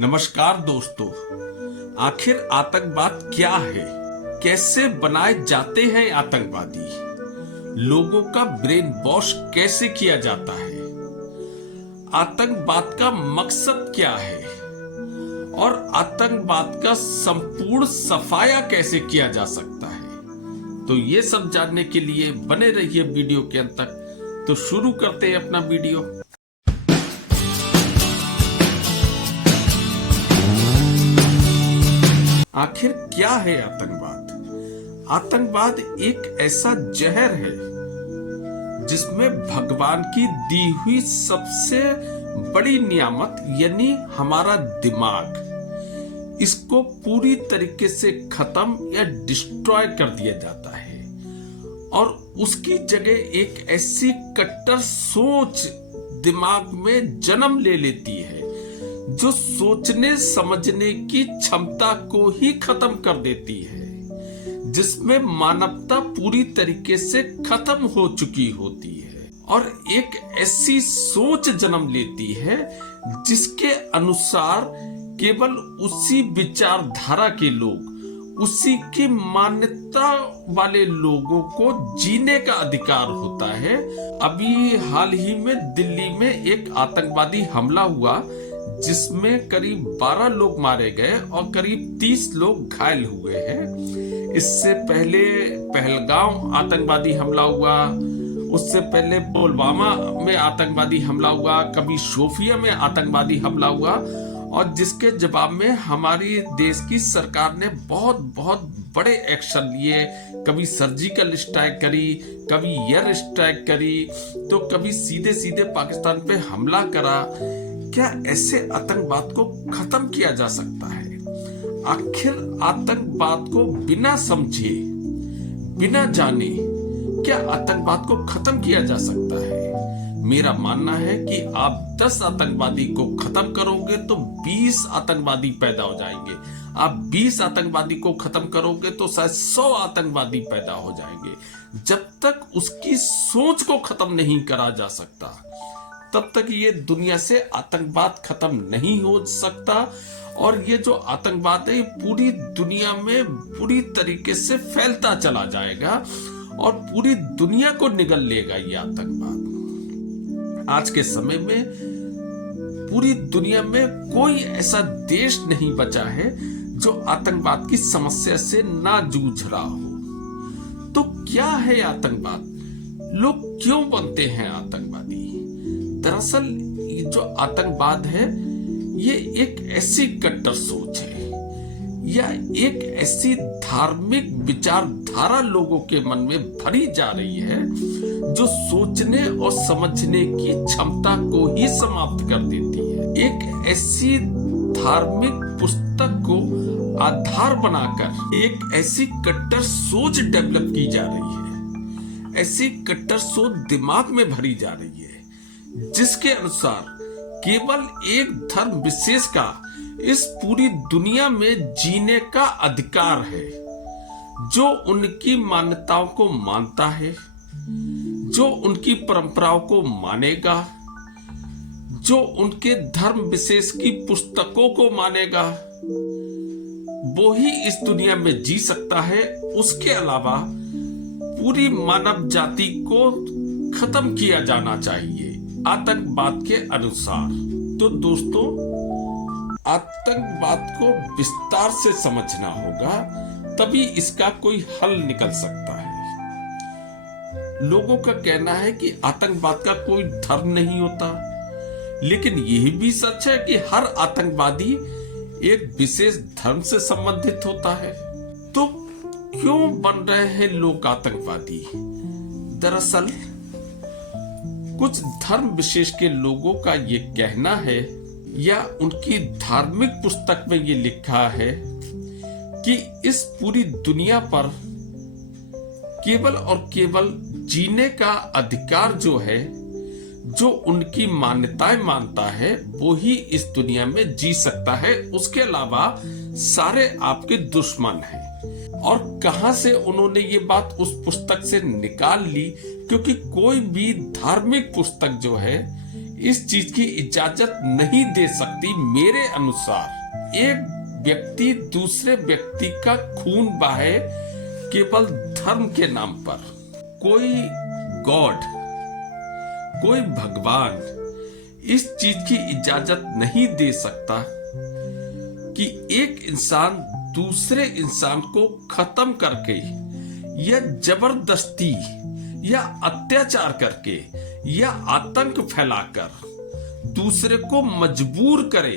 नमस्कार दोस्तों। आखिर आतंकवाद क्या है? कैसे बनाए जाते हैं आतंकवादी? लोगों का ब्रेन वॉश कैसे किया जाता है? आतंकवाद का मकसद क्या है और आतंकवाद का संपूर्ण सफाया कैसे किया जा सकता है? तो ये सब जानने के लिए बने रहिए वीडियो के अंत तक। तो शुरू करते हैं अपना वीडियो। आखिर क्या है आतंकवाद? आतंकवाद एक ऐसा जहर है जिसमें भगवान की दी हुई सबसे बड़ी नियामत यानी हमारा दिमाग, इसको पूरी तरीके से खत्म या डिस्ट्रॉय कर दिया जाता है और उसकी जगह एक ऐसी कट्टर सोच दिमाग में जन्म ले लेती है जो सोचने समझने की क्षमता को ही खत्म कर देती है, जिसमें मानवता पूरी तरीके से खत्म हो चुकी होती है और एक ऐसी सोच जन्म लेती है जिसके अनुसार केवल उसी विचारधारा के लोग, उसी की मान्यता वाले लोगों को जीने का अधिकार होता है। अभी हाल ही में दिल्ली में एक आतंकवादी हमला हुआ जिसमें करीब 12 लोग मारे गए और करीब 30 लोग घायल हुए हैं। इससे पहले पहलगाम आतंकवादी हमला हुआ, उससे पहले पुलवामा में आतंकवादी हमला हुआ, कभी शोपियां में आतंकवादी हमला हुआ और जिसके जवाब में हमारी देश की सरकार ने बहुत बड़े एक्शन लिए। कभी सर्जिकल स्ट्राइक करी, कभी एयर स्ट्राइक करी, तो कभी सीधे सीधे पाकिस्तान पे हमला करा। क्या ऐसे आतंकवाद को खत्म किया जा सकता है? आखिर आतंकवाद को बिना समझे, बिना जाने क्या आतंकवाद को खत्म किया जा सकता है? मेरा मानना है कि आप 10 आतंकवादी को खत्म करोगे तो 20 आतंकवादी पैदा हो जाएंगे। आप 20 आतंकवादी को खत्म करोगे तो शायद 100 आतंकवादी पैदा हो जाएंगे। जब तक उसकी सोच को खत्म नहीं करा जा सकता तब तक ये दुनिया से आतंकवाद खत्म नहीं हो सकता और ये जो आतंकवाद है पूरी दुनिया में पूरी तरीके से फैलता चला जाएगा और पूरी दुनिया को निगल लेगा ये आतंकवाद। आज के समय में पूरी दुनिया में कोई ऐसा देश नहीं बचा है जो आतंकवाद की समस्या से ना जूझ रहा हो। तो क्या है आतंकवाद? लोग क्यों बनते हैं आतंकवादी? दरअसल ये जो आतंकवाद है ये एक ऐसी कट्टर सोच है या एक ऐसी धार्मिक विचारधारा लोगों के मन में भरी जा रही है जो सोचने और समझने की क्षमता को ही समाप्त कर देती है। एक ऐसी धार्मिक पुस्तक को आधार बनाकर एक ऐसी कट्टर सोच डेवलप की जा रही है, ऐसी कट्टर सोच दिमाग में भरी जा रही है जिसके अनुसार केवल एक धर्म विशेष का इस पूरी दुनिया में जीने का अधिकार है, जो उनकी मान्यताओं को मानता है, जो उनकी परंपराओं को मानेगा, जो उनके धर्म विशेष की पुस्तकों को मानेगा, वो ही इस दुनिया में जी सकता है। उसके अलावा पूरी मानव जाति को खत्म किया जाना चाहिए आतंकवाद के अनुसार। तो दोस्तों, आतंकवाद को विस्तार से समझना होगा, तभी इसका कोई हल निकल सकता है। लोगों का कहना है कि आतंकवाद का कोई धर्म नहीं होता, लेकिन यह भी सच है कि हर आतंकवादी एक विशेष धर्म से संबंधित होता है। तो क्यों बन रहे हैं लोग आतंकवादी? दरअसल कुछ धर्म विशेष के लोगों का ये कहना है या उनकी धार्मिक पुस्तक में ये लिखा है कि इस पूरी दुनिया पर केवल और केवल जीने का अधिकार जो है, जो उनकी मान्यताएं मानता है, वो ही इस दुनिया में जी सकता है। उसके अलावा सारे आपके दुश्मन हैं। और कहां से उन्होंने ये बात उस पुस्तक से निकाल ली? क्योंकि कोई भी धार्मिक पुस्तक जो है इस चीज की इजाजत नहीं दे सकती। मेरे अनुसार एक व्यक्ति दूसरे व्यक्ति का खून बहाए केवल धर्म के नाम पर। कोई गॉड, कोई भगवान इस चीज की इजाजत नहीं दे सकता कि एक इंसान दूसरे इंसान को खत्म करके या जबरदस्ती या अत्याचार करके या आतंक फैलाकर दूसरे को मजबूर करे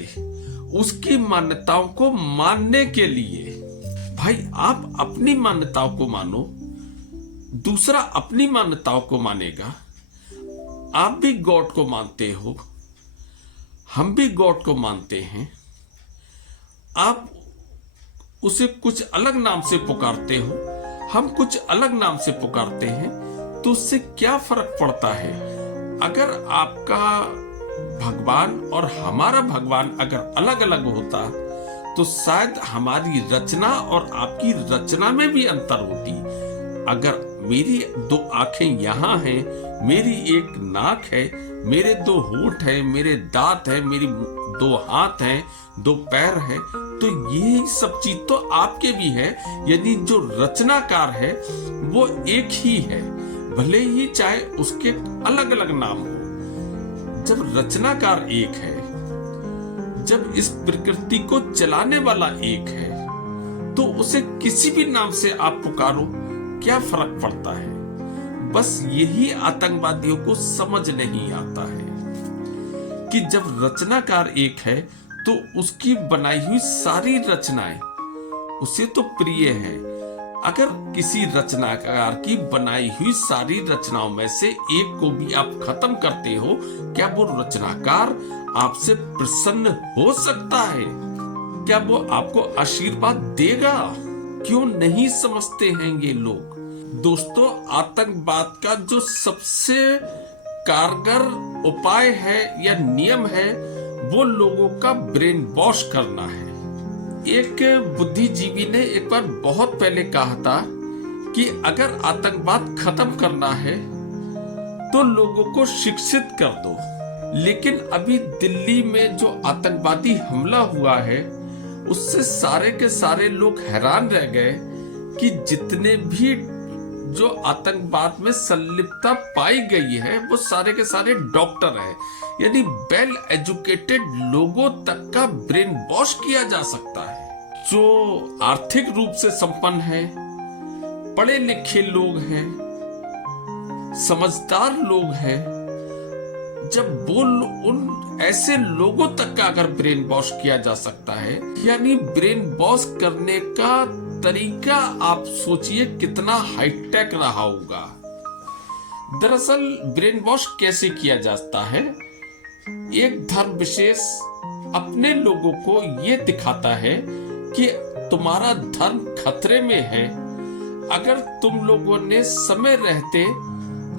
उसकी मान्यताओं को मानने के लिए। भाई आप अपनी मान्यताओं को मानो, दूसरा अपनी मान्यताओं को मानेगा। आप भी गॉड को मानते हो, हम भी गॉड को मानते हैं। आप उसे कुछ अलग नाम से पुकारते हो, हम कुछ अलग नाम से पुकारते हैं, तो उससे क्या फर्क पड़ता है? अगर आपका भगवान और हमारा भगवान अगर अलग अलग होता तो शायद हमारी रचना और आपकी रचना में भी अंतर होती। अगर मेरी 2 आंखें यहाँ हैं, मेरी एक नाक है, मेरे 2 होंठ हैं, मेरे दांत हैं, मेरी 2 हाथ हैं, 2 पैर हैं, तो ये सब चीज तो आपके भी है। यानी जो रचनाकार है वो एक ही है, भले ही चाहे उसके अलग अलग नाम हो। जब रचनाकार एक है, जब इस प्रकृति को चलाने वाला एक है, तो उसे किसी भी नाम से आप पुकारो, क्या फर्क पड़ता है? बस यही आतंकवादियों को समझ नहीं आता है कि जब रचनाकार एक है तो उसकी बनाई हुई सारी रचनाएं उसे तो प्रिय है। अगर किसी रचनाकार की बनाई हुई सारी रचनाओं में से एक को भी आप खत्म करते हो, क्या वो रचनाकार आपसे प्रसन्न हो सकता है? क्या वो आपको आशीर्वाद देगा? क्यों नहीं समझते हैं ये लोग? दोस्तों, आतंकवाद का जो सबसे कारगर उपाय है या नियम है वो लोगों का ब्रेन वॉश करना है। एक बुद्धिजीवी ने एक बार बहुत पहले कहा था कि अगर आतंकवाद खत्म करना है तो लोगों को शिक्षित कर दो। लेकिन अभी दिल्ली में जो आतंकवादी हमला हुआ है उससे सारे के सारे लोग हैरान रह गए कि जितने भी जो आतंकवाद में संलिप्तता पाई गई है वो सारे के सारे डॉक्टर हैं। यानी वेल एजुकेटेड लोगों तक का ब्रेन वॉश किया जा सकता है। जो आर्थिक रूप से संपन्न है, पढ़े लिखे लोग हैं, समझदार लोग हैं, जब वो उन ऐसे लोगों तक का अगर ब्रेन वॉश किया जा सकता है, यानी ब्रेन वॉश करने का तरीका आप सोचिए कितना हाईटेक रहा होगा। दरअसल ब्रेन वॉश कैसे किया जाता है? एक धर्म विशेष अपने लोगों को ये दिखाता है कि तुम्हारा धर्म खतरे में है। अगर तुम लोगों ने समय रहते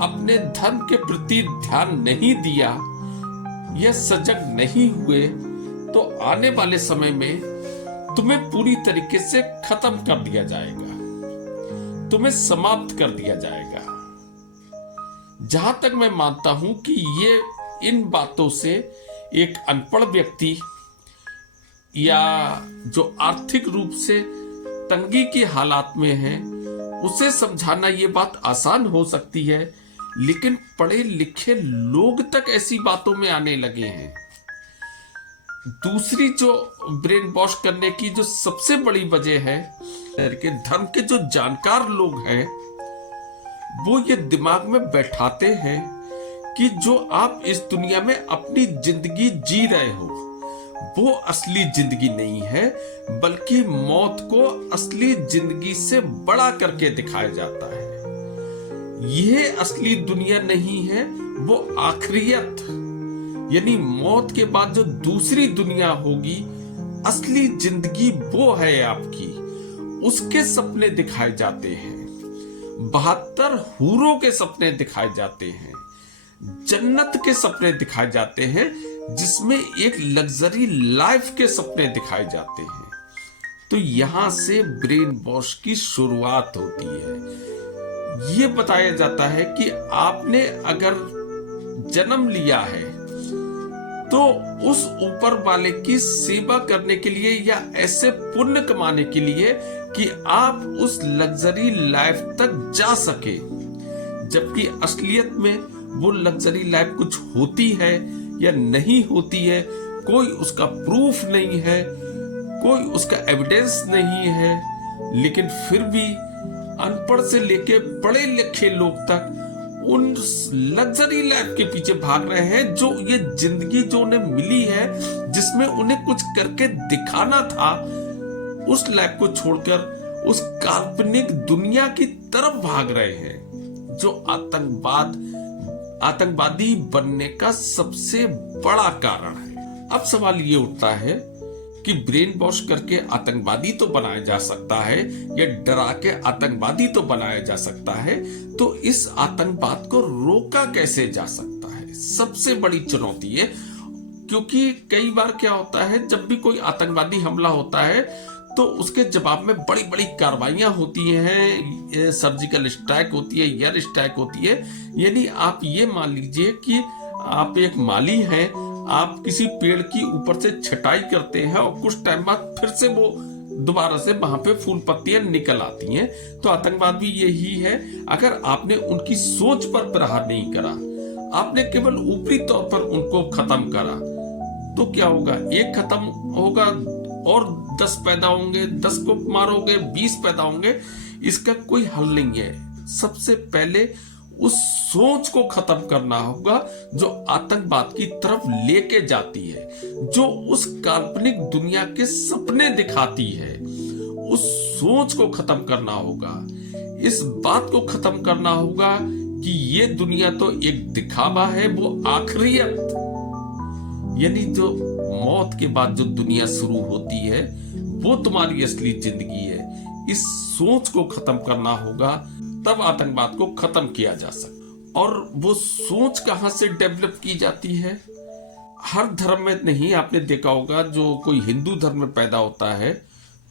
अपने धर्म के प्रति ध्यान नहीं दिया या सजग नहीं हुए तो आने वाले समय में तुम्हें पूरी तरीके से खत्म कर दिया जाएगा, तुम्हें समाप्त कर दिया जाएगा। जहां तक मैं मानता हूं कि ये इन बातों से एक अनपढ़ व्यक्ति या जो आर्थिक रूप से तंगी की हालात में है उसे समझाना ये बात आसान हो सकती है, लेकिन पढ़े लिखे लोग तक ऐसी बातों में आने लगे हैं। दूसरी जो ब्रेन वॉश करने की जो सबसे बड़ी वजह है कि धर्म के जो जानकार लोग हैं वो ये दिमाग में बैठाते हैं कि जो आप इस दुनिया में अपनी जिंदगी जी रहे हो वो असली जिंदगी नहीं है, बल्कि मौत को असली जिंदगी से बड़ा करके दिखाया जाता है। यह असली दुनिया नहीं है, वो आखिरियत यानी मौत के बाद जो दूसरी दुनिया होगी, असली जिंदगी वो है आपकी। उसके सपने दिखाए जाते हैं, 72 हूरों के सपने दिखाए जाते हैं, जन्नत के सपने दिखाए जाते हैं, जिसमें एक लग्जरी लाइफ के सपने दिखाए जाते हैं। तो यहां से ब्रेन वॉश की शुरुआत होती है। यह बताया जाता है कि आपने अगर जन्म लिया है तो उस ऊपर वाले की सेवा करने के लिए या ऐसे पुण्य कमाने के लिए कि आप उस लग्जरी लाइफ तक जा सके, जबकि असलियत में वो लग्जरी लाइफ कुछ होती है या नहीं होती है, कोई उसका प्रूफ नहीं है, कोई उसका एविडेंस नहीं है, लेकिन फिर भी अनपढ़ से लेके पढ़े लिखे लोग तक उन लग्जरी लाइफ के पीछे भाग रहे हैं, जो ये जिंदगी जो उन्हें मिली है, जिसमें उन्हें कुछ करके दिखाना था, उस लाइफ को छोड़कर उस काल्पनिक दुनिया की तरफ भाग रहे हैं, जो आतंकवादी बनने का सबसे बड़ा कारण है। अब सवाल ये उठता है कि ब्रेन वॉश करके आतंकवादी तो बनाया जा सकता है या डरा के आतंकवादी तो बनाया जा सकता है, तो इस आतंकवाद को रोका कैसे जा सकता है, सबसे बड़ी चुनौती है। क्योंकि कई बार क्या होता है, जब भी कोई आतंकवादी हमला होता है तो उसके जवाब में बड़ी बड़ी कार्रवाइयां होती हैं, सर्जिकल स्ट्राइक होती है, एयर स्ट्राइक होती है। यानी आप ये मान लीजिए कि आप एक माली हैं, आप किसी पेड़ की ऊपर से छटाई करते हैं और कुछ टाइम बाद फिर से वो दोबारा से वहां पे फूल पत्तियां निकल आती हैं। तो आतंकवाद भी यही है, अगर आपने उनकी सोच पर प्रहार नहीं करा, आपने केवल ऊपरी तौर पर उनको खत्म करा, तो क्या होगा, एक खत्म होगा और 10 पैदा होंगे, 10 को मारोगे 20 पैदा होंगे, इसका कोई हल नहीं है। सबसे पहले उस सोच को खत्म करना होगा जो आतंकवाद की तरफ लेके जाती है, जो उस काल्पनिक दुनिया के सपने दिखाती है, उस सोच को खत्म करना होगा। इस बात को खत्म करना होगा कि ये दुनिया तो एक दिखावा है, वो आखिरियत यानी जो मौत के बाद जो दुनिया शुरू होती है वो तुम्हारी असली जिंदगी है। इस सोच को खत्म करना होगा, तब आतंकवाद को खत्म किया जा सकता। और वो सोच कहां से डेवलप की जाती है? हर धर्म में नहीं, आपने देखा होगा जो कोई हिंदू धर्म में पैदा होता है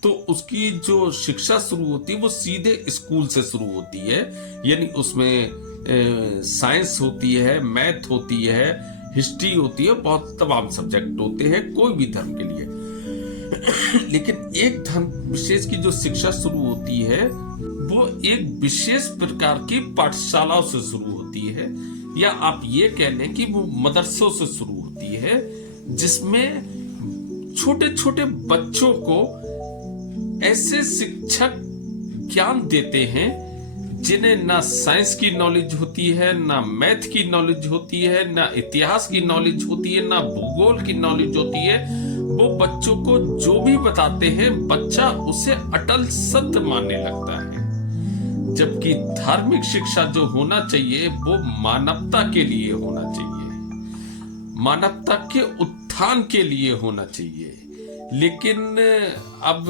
तो उसकी जो शिक्षा शुरू होती है वो सीधे स्कूल से शुरू होती है। यानी उसमें साइंस होती है, मैथ होती है, हिस्ट्री होती है, बहुत तमाम सब्जेक्ट होते हैं कोई भी धर्म के लिए। लेकिन एक धर्म विशेष की जो शिक्षा शुरू होती है वो एक विशेष प्रकार की पाठशालाओं से शुरू होती है, या आप ये कह लें कि वो मदरसों से शुरू होती है, जिसमें छोटे छोटे बच्चों को ऐसे शिक्षक ज्ञान देते हैं जिन्हें ना साइंस की नॉलेज होती है, ना मैथ की नॉलेज होती है, ना इतिहास की नॉलेज होती है, ना भूगोल की नॉलेज होती है। वो बच्चों को जो भी बताते हैं बच्चा उसे अटल सत्य मानने लगता है। जबकि धार्मिक शिक्षा जो होना चाहिए वो मानवता के लिए होना चाहिए, मानवता के उत्थान के लिए होना चाहिए। लेकिन अब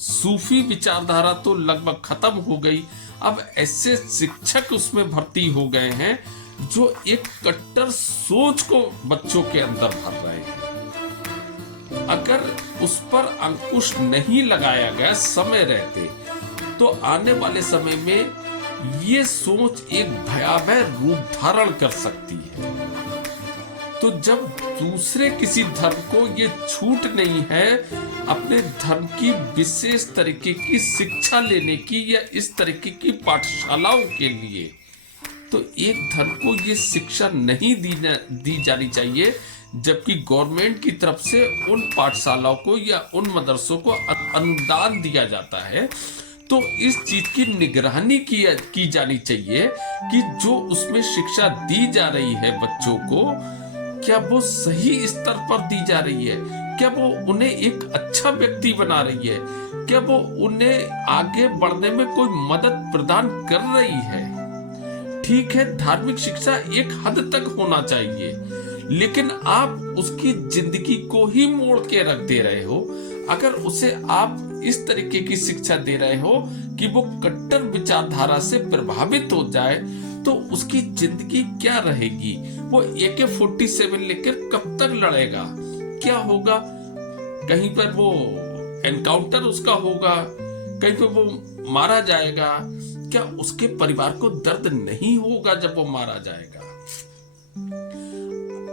सूफी विचारधारा तो लगभग खत्म हो गई। अब ऐसे शिक्षक उसमें भर्ती हो गए हैं जो एक कट्टर सोच को बच्चों के अंदर भर रहे हैं। अगर उस पर अंकुश नहीं लगाया गया समय रहते तो आने वाले समय में ये सोच एक भयावह रूप धारण कर सकती है। तो जब दूसरे किसी धर्म को ये छूट नहीं है अपने धर्म की विशेष तरीके की शिक्षा लेने की या इस तरीके की पाठशालाओं के लिए, तो एक धर्म को ये शिक्षा नहीं दी जानी चाहिए। जबकि गवर्नमेंट की तरफ से उन पाठशालाओं को या उन मदरसों को अनुदान दिया जाता है, तो इस चीज की निगरानी की जानी चाहिए कि जो उसमें शिक्षा दी जा रही है बच्चों को, क्या वो सही स्तर पर दी जा रही है, क्या वो उन्हें एक अच्छा व्यक्ति बना रही है, क्या वो उन्हें आगे बढ़ने में कोई मदद प्रदान कर रही है। ठीक है, धार्मिक शिक्षा एक हद तक होना चाहिए, लेकिन आप उसकी जिंदगी को ही मोड़ के रख दे रहे हो। अगर उसे आप इस तरीके की शिक्षा दे रहे हो कि वो कट्टर विचारधारा से प्रभावित हो जाए, तो उसकी जिंदगी क्या रहेगी? वो AK-47 लेकर कब तक लड़ेगा? क्या होगा? कहीं पर वो एनकाउंटर उसका होगा, कहीं पर वो मारा जाएगा। क्या उसके परिवार को दर्द नहीं होगा जब वो मारा जाएगा?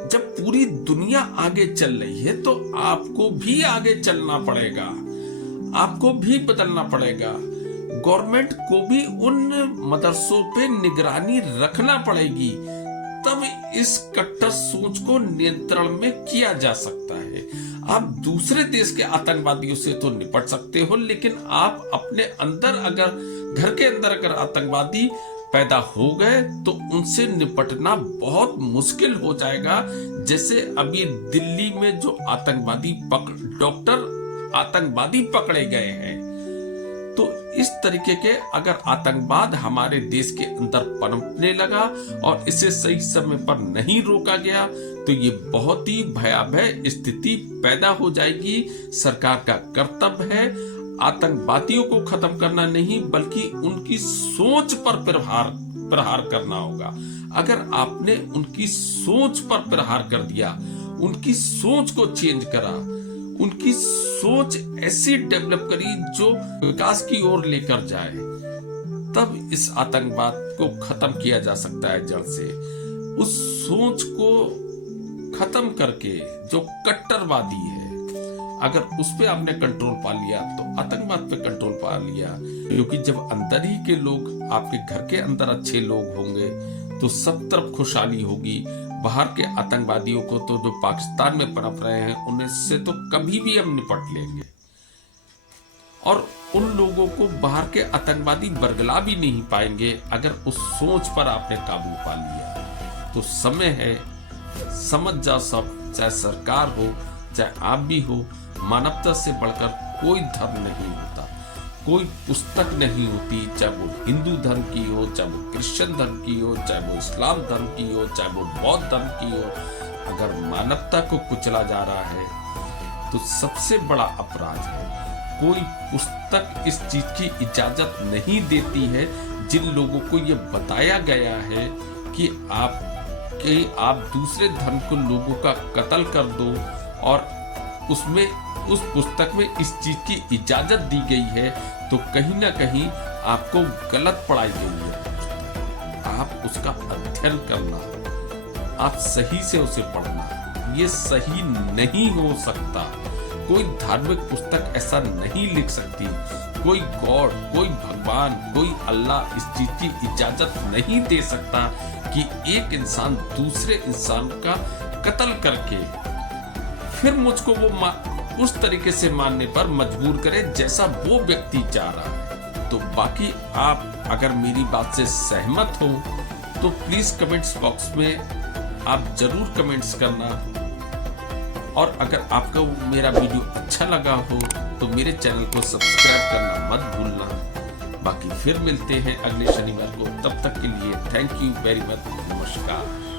जब पूरी दुनिया आगे चल रही है तो आपको भी आगे चलना पड़ेगा, आपको भी बदलना पड़ेगा। गवर्नमेंट को भी उन मदरसों पे निगरानी रखना पड़ेगी, तब इस कट्टर सोच को नियंत्रण में किया जा सकता है। आप दूसरे देश के आतंकवादियों से तो निपट सकते हो, लेकिन आप अपने अंदर अगर घर के अंदर अगर आतंकवादी पैदा हो गए तो उनसे निपटना बहुत मुश्किल हो जाएगा। जैसे अभी दिल्ली में जो डॉक्टर आतंकवादी पकड़े गए हैं, तो इस तरीके के अगर आतंकवाद हमारे देश के अंदर पनपने लगा और इसे सही समय पर नहीं रोका गया तो ये बहुत ही भयावह स्थिति पैदा हो जाएगी। सरकार का कर्तव्य है आतंकवादियों को खत्म करना नहीं, बल्कि उनकी सोच पर प्रहार करना होगा। अगर आपने उनकी सोच पर प्रहार कर दिया, उनकी सोच को चेंज करा, उनकी सोच ऐसी डेवलप करी जो विकास की ओर लेकर जाए, तब इस आतंकवाद को खत्म किया जा सकता है जड़ से। उस सोच को खत्म करके जो कट्टरवादी है, अगर उस पे आपने कंट्रोल पा लिया तो आतंकवाद पे कंट्रोल पा लिया। क्योंकि जब अंदर ही के लोग, आपके घर के अंदर अच्छे लोग होंगे तो सब तरफ खुशहाली होगी। बाहर के आतंकवादियों को तो जो पाकिस्तान में पनप रहे हैं उनसे तो कभी भी हम निपट लेंगे, और उन लोगों को बाहर के आतंकवादी बरगला भी नहीं पाएंगे अगर उस सोच पर आपने काबू पा लिया। तो समय है, समझ जाओ सब, चाहे सरकार हो चाहे आप भी हो, मानवता से बढ़कर कोई धर्म नहीं होता, कोई पुस्तक नहीं होती, चाहे वो हिंदू धर्म की हो, चाहे वो क्रिश्चियन धर्म की हो, चाहे वो इस्लाम धर्म की हो, चाहे वो बौद्ध धर्म की हो। अगर मानवता को कुचला जा रहा है तो सबसे बड़ा अपराध है। कोई पुस्तक इस चीज की इजाजत नहीं देती है। जिन लोगों को ये बताया गया है कि आप दूसरे धर्म के लोगों का कत्ल कर दो, और उसमें उस पुस्तक में इस चीज की इजाजत दी गई है, तो कहीं ना कहीं आपको गलत पढ़ाई गई है। आप उसका अध्ययन करना, आप सही से उसे पढ़ना, ये सही नहीं हो सकता। कोई धार्मिक पुस्तक ऐसा नहीं लिख सकती, कोई गॉड, कोई भगवान, कोई अल्लाह इस चीज की इजाजत नहीं दे सकता कि एक इंसान दूसरे इंसान का कत्ल करके फिर मुझको वो उस तरीके से मानने पर मजबूर करे जैसा वो व्यक्ति चाह रहा है। तो बाकी आप अगर मेरी बात से सहमत हो तो प्लीज कमेंट्स बॉक्स में आप जरूर कमेंट्स करना, और अगर आपको मेरा वीडियो अच्छा लगा हो तो मेरे चैनल को सब्सक्राइब करना मत भूलना। बाकी फिर मिलते हैं अगले शनिवार को, तब तक के लिए थैंक यू वेरी मच, नमस्कार।